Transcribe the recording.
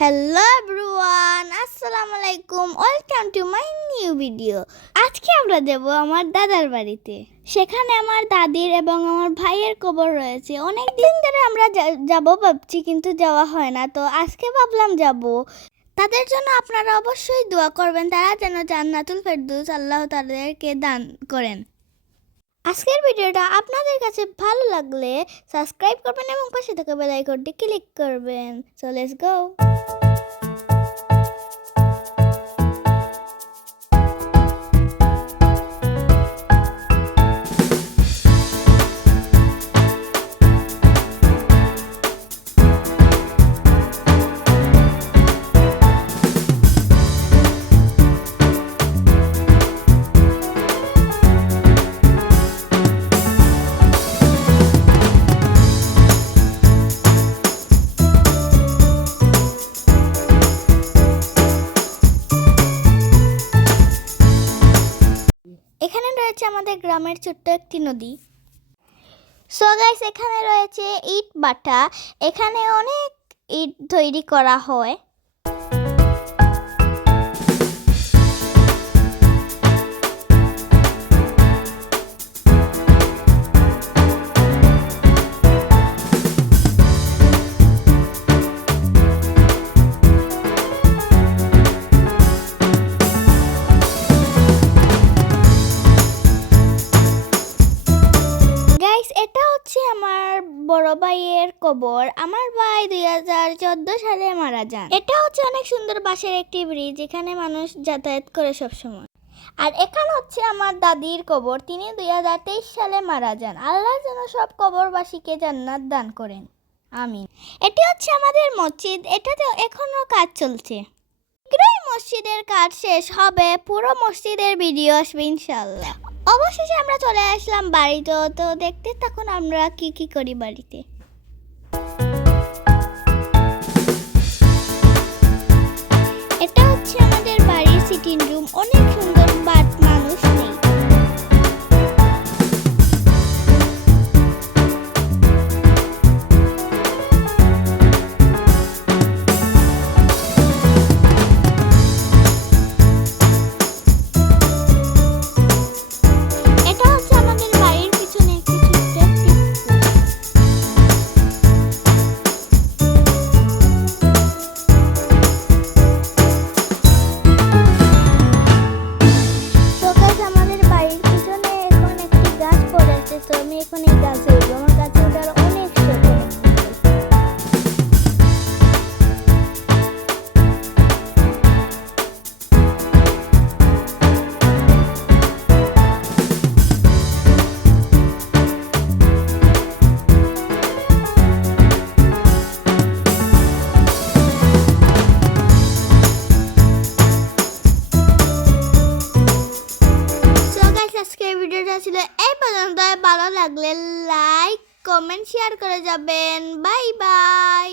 Hello everyone, আসসালামু আলাইকুম। Welcome to my new video. আজকে আমরা যাব আমার দাদার বাড়িতে। সেখানে আমার দাদির এবং আমার ভাইয়ের কবর রয়েছে। অনেক দিন ধরে আমরা যাব ভাবছি, কিন্তু যাওয়া হয় না। তো আজকে ভাবলাম যাব। তাদের জন্য আপনারা অবশ্যই দোয়া করবেন, তারা যেন জান্নাতুল ফেরদৌস আল্লাহ তাদেরকে দান করেন। আজকের ভিডিওটা আপনাদের কাছে ভালো লাগলে সাবস্ক্রাইব করবেন এবং পাশে থাকা বেল আইকনটি ক্লিক করবেন। So let's go. এখানে রয়েছে আমাদের গ্রামের ছোট্ট একটি নদী। সো গাইস, এখানে রয়েছে ইট বাটা। এখানে অনেক ইট তৈরি করা হয়। এটা হচ্ছে আমার বড় ভাইয়ের কবর। আমার ভাই 2014 সালে মারা যান। এটা হচ্ছে অনেক সুন্দর বাঁশের একটি ব্রিজ, এখানে মানুষ যাতায়াত করে সব সময়। আর এখানে হচ্ছে আমার দাদির কবর, তিনি 2023 সালে মারা যান। আল্লাহ যেন সব কবরবাসীকে জান্নাত দান করেন, আমিন। এটি হচ্ছে আমাদের মসজিদ, এটাতে এখনো কাজ চলছে। শীঘ্রই মসজিদের কাজ শেষ হবে, পুরো মসজিদের ভিডিও আসবে ইনশাআল্লাহ। অবশেষে আমরা চলে আসলাম বাড়িতে। তো দেখতে থাকুন আমরা কি করি বাড়িতে। এটা হচ্ছে আমাদের বাড়ির সিটিং রুম, অনেক সুন্দর, বাট মানুষ নেই। আমি এখন এই গাছে উঠবো, আমার গাছে ওঠার অনেক শখ। আজকের ভিডিওটা ছিল এই পর্যন্ত। ভালো লাগলে লাইক, কমেন্ট, শেয়ার করে যাবেন। Bye bye.